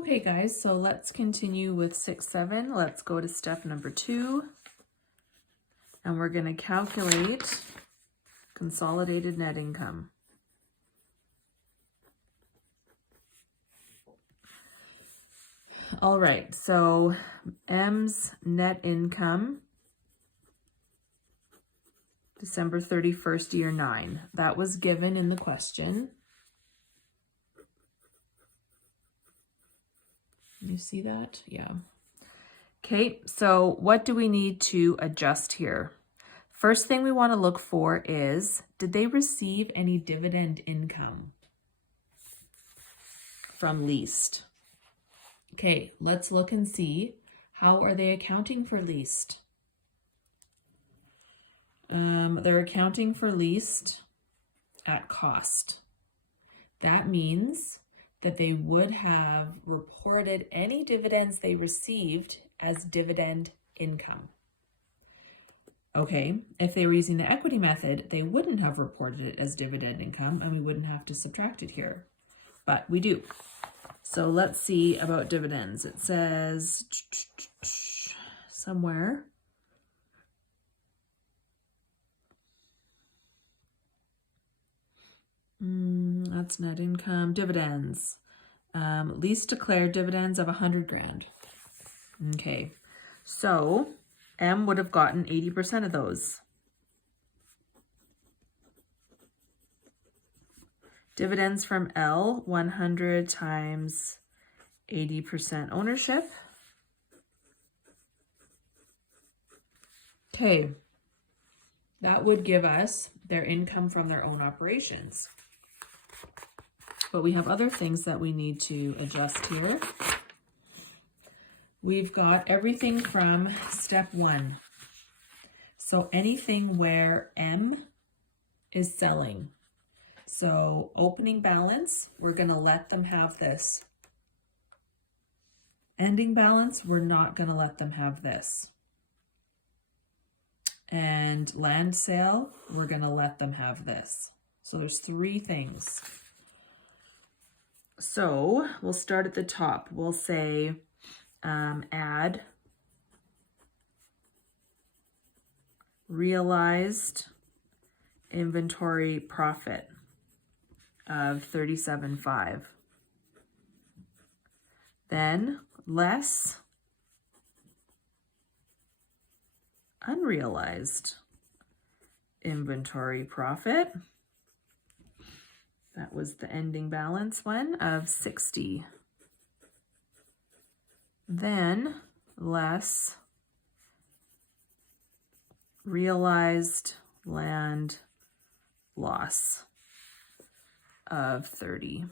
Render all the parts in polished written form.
Okay guys, so let's continue with 6-7. Let's go to step number 2. And we're going to calculate consolidated net income. All right, so M's net income, December 31st, year 9. That was given in the question. You see that? Yeah. Okay, so what do we need to adjust here? First thing we want to look for is, did they receive any dividend income from leased? Okay, let's look and see, how are they accounting for leased? They're accounting for leased at cost. That means that they would have reported any dividends they received as dividend income. Okay, if they were using the equity method, they wouldn't have reported it as dividend income and we wouldn't have to subtract it here, but we do. So let's see about dividends. It says somewhere, that's net income, dividends. Least declared dividends of 100 grand. Okay, so M would have gotten 80% of those. Dividends from L, 100 times 80% ownership. Okay, that would give us their income from their own operations. But we have other things that we need to adjust here. We've got everything from step 1. So anything where M is selling. So opening balance, we're going to let them have this. Ending balance, we're not going to let them have this. And land sale, we're going to let them have this. So there's 3 things. So we'll start at the top. We'll say add realized inventory profit of 37.5. Then less unrealized inventory profit. That was the ending balance one of 60. Then less realized land loss of 30.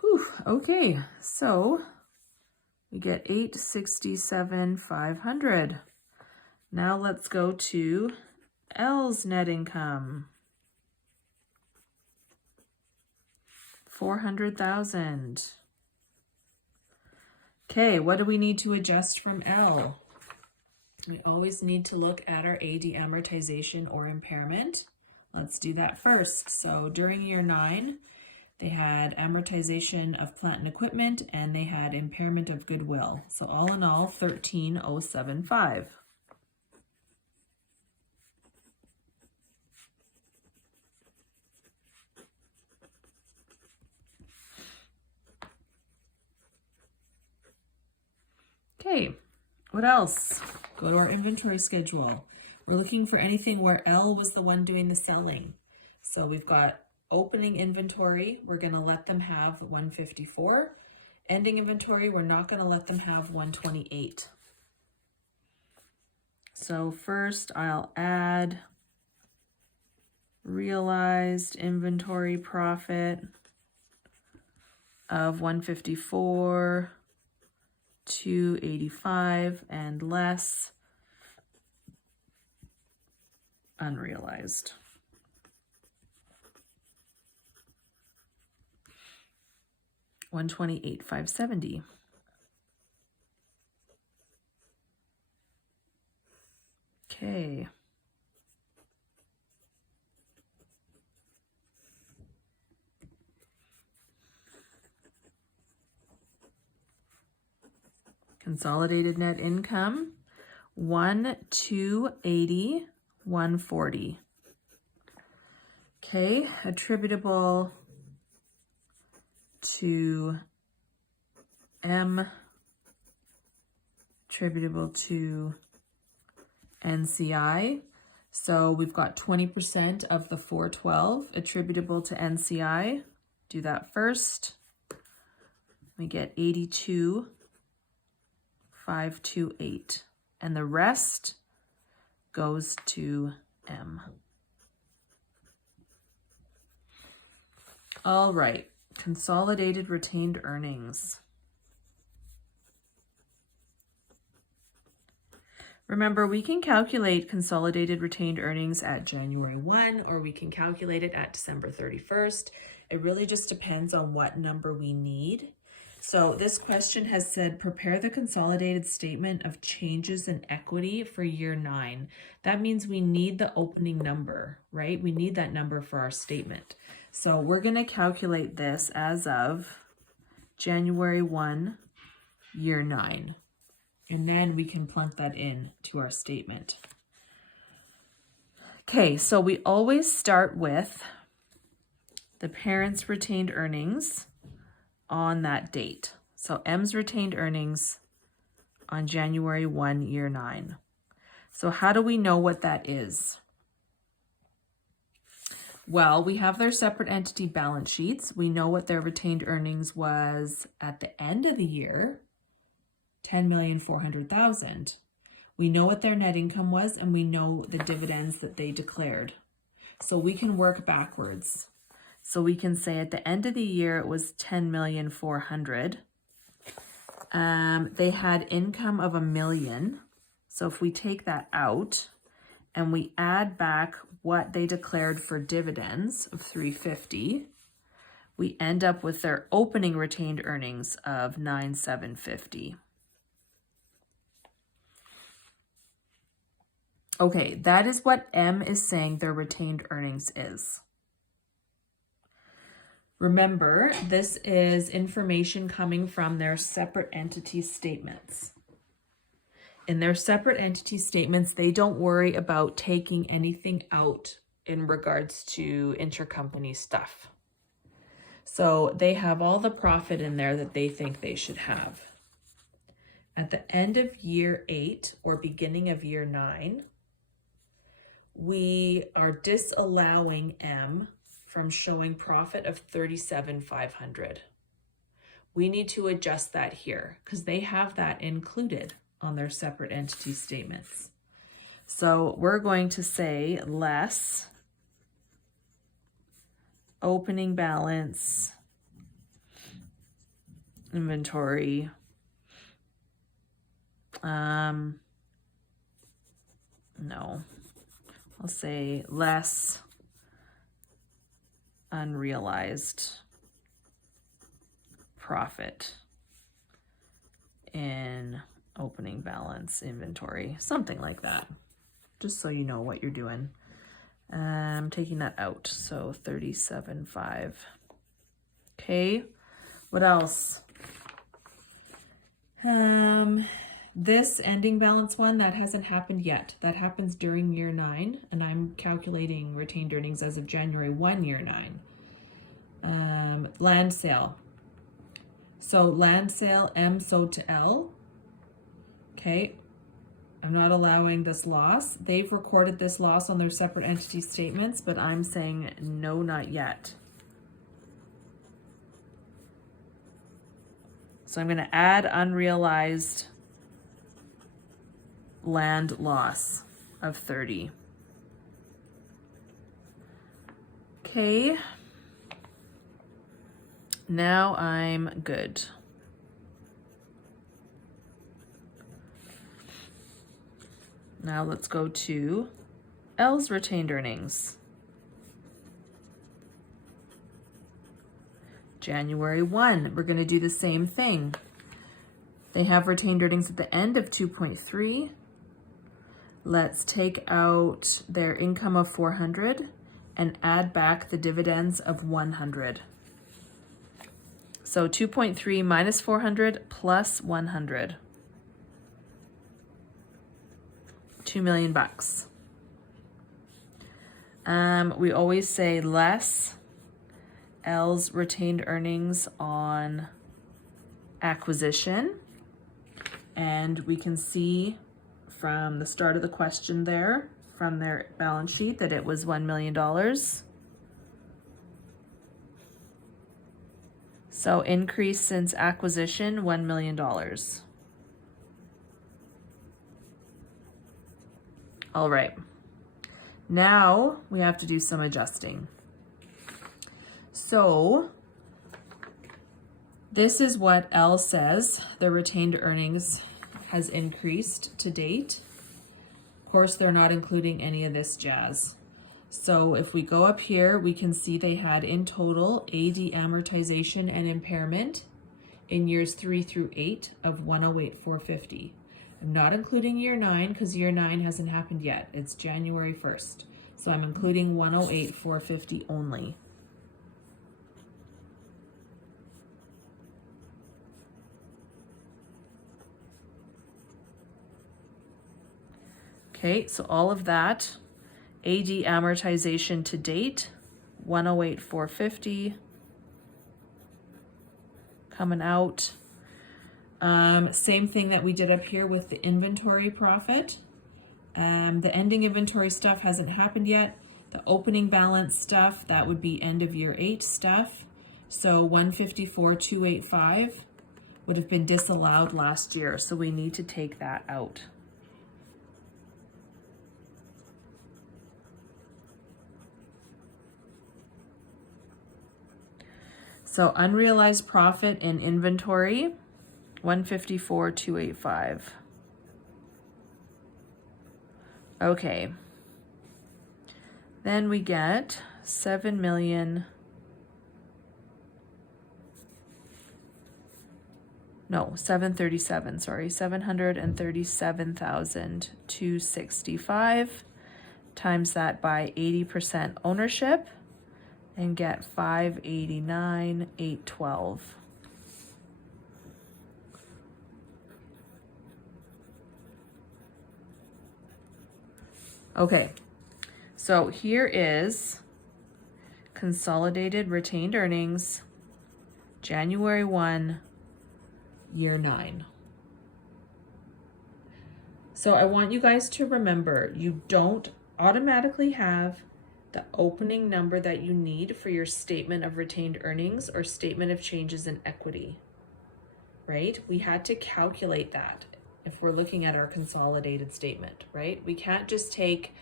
Whew, okay, so we get 867,500. Now let's go to L's net income. 400,000. Okay, what do we need to adjust from L? We always need to look at our AD amortization or impairment. Let's do that first. So during year 9, they had amortization of plant and equipment and they had impairment of goodwill. So all in all, 13,075. Okay, what else? Go to our inventory schedule. We're looking for anything where L was the one doing the selling. So we've got opening inventory, we're going to let them have 154. Ending inventory, we're not going to let them have 128. So first I'll add realized inventory profit of 154. 285 and less unrealized. $128,570. Okay. Consolidated net income, 1,280, 140. Okay, attributable to M, attributable to NCI. So we've got 20% of the 412 attributable to NCI. Do that first. We get 82,528. And the rest goes to M. All right, consolidated retained earnings. Remember, we can calculate consolidated retained earnings at January 1, or we can calculate it at December 31st. It really just depends on what number we need. So this question has said, prepare the consolidated statement of changes in equity for year 9. That means we need the opening number, right? We need that number for our statement. So we're going to calculate this as of January 1, year 9. And then we can plunk that in to our statement. Okay, so we always start with the parent's retained earnings on that date. So M's retained earnings on January 1, year 9. So how do we know what that is? Well, we have their separate entity balance sheets. We know what their retained earnings was at the end of the year, 10,400,000. We know what their net income was, and we know the dividends that they declared. So we can work backwards. So we can say at the end of the year it was 10,400,000. They had income of $1 million. So if we take that out and we add back what they declared for dividends of 350, we end up with their opening retained earnings of 9,750. Okay, that is what M is saying their retained earnings is. Remember, this is information coming from their separate entity statements. In their separate entity statements, they don't worry about taking anything out in regards to intercompany stuff. So they have all the profit in there that they think they should have. At the end of year 8 or beginning of year 9, we are disallowing M from showing profit of 37,500. We need to adjust that here because they have that included on their separate entity statements. So we're going to say less opening balance inventory no, I'll say less unrealized profit in opening balance inventory, something like that, just so you know what you're doing. I'm taking that out, so 37.5. Okay, what else? This ending balance one, that hasn't happened yet. That happens during year 9, and I'm calculating retained earnings as of January 1, year 9. Land sale. So land sale, M sold to L. Okay, I'm not allowing this loss. They've recorded this loss on their separate entity statements, but I'm saying no, not yet. So I'm going to add unrealized land loss of 30. Okay. Now I'm good. Now let's go to L's retained earnings. January 1, we're going to do the same thing. They have retained earnings at the end of 2.3. Let's take out their income of 400 and add back the dividends of 100. So 2.3 minus 400 plus 100. $2 million bucks. We always say less L's retained earnings on acquisition. And we can see from the start of the question there, from their balance sheet, that it was $1 million. So increase since acquisition, $1 million. All right. Now we have to do some adjusting. So this is what L says the retained earnings has increased to date. Of course, they're not including any of this jazz. So if we go up here, we can see they had in total AD amortization and impairment in years 3 through 8 of $108,450. I'm not including year 9 because year 9 hasn't happened yet. It's January 1st. So I'm including $108,450 only. Okay, so all of that, AD amortization to date, $108,450 coming out. Same thing that we did up here with the inventory profit. The ending inventory stuff hasn't happened yet. The opening balance stuff, that would be end of year 8 stuff. So $154,285 would have been disallowed last year. So we need to take that out. So unrealized profit in inventory, $154,285. Okay. Then we get 737,265 times that by 80% ownership and get 589,812. Okay, so here is consolidated retained earnings, January 1, year 9. So I want you guys to remember, you don't automatically have the opening number that you need for your statement of retained earnings or statement of changes in equity, right? We had to calculate that if we're looking at our consolidated statement, right? We can't just take,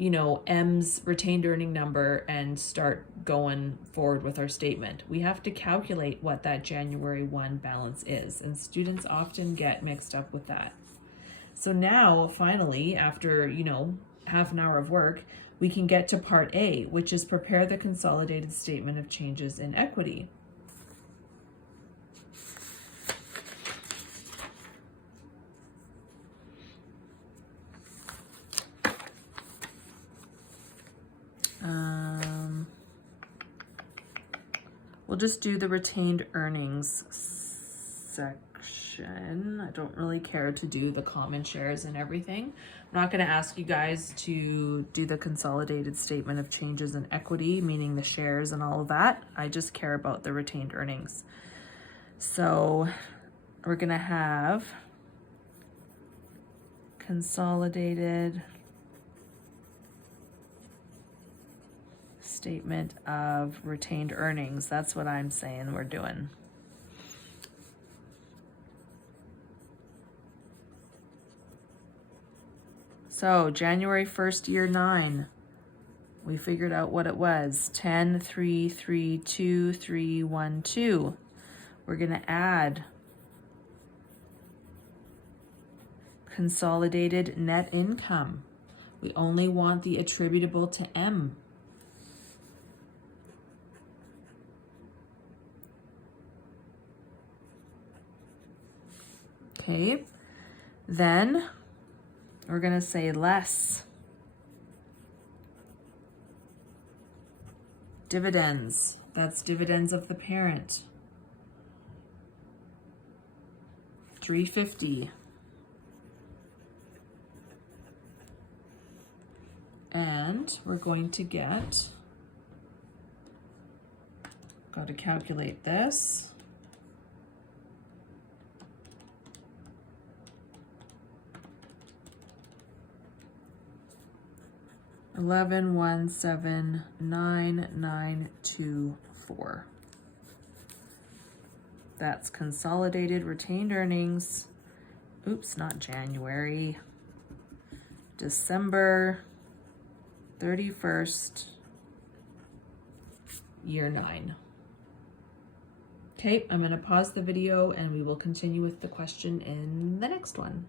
M's retained earning number and start going forward with our statement. We have to calculate what that January 1 balance is, and students often get mixed up with that. So now, finally, after, half an hour of work, we can get to part A, which is prepare the consolidated statement of changes in equity. We'll just do the retained earnings section. I don't really care to do the common shares and everything. I'm not going to ask you guys to do the consolidated statement of changes in equity, meaning the shares and all of that. I just care about the retained earnings. So we're going to have consolidated statement of retained earnings. That's what I'm saying we're doing. So January 1st, year 9, we figured out what it was, 10,332,312. We're going to add consolidated net income. We only want the attributable to M. Okay, then we're going to say less dividends. That's dividends of the parent. 350. And we're going to get, got to calculate this. $11,179,992.4. That's consolidated retained earnings. Oops, not January. December 31st, year 9. Okay, I'm going to pause the video and we will continue with the question in the next one.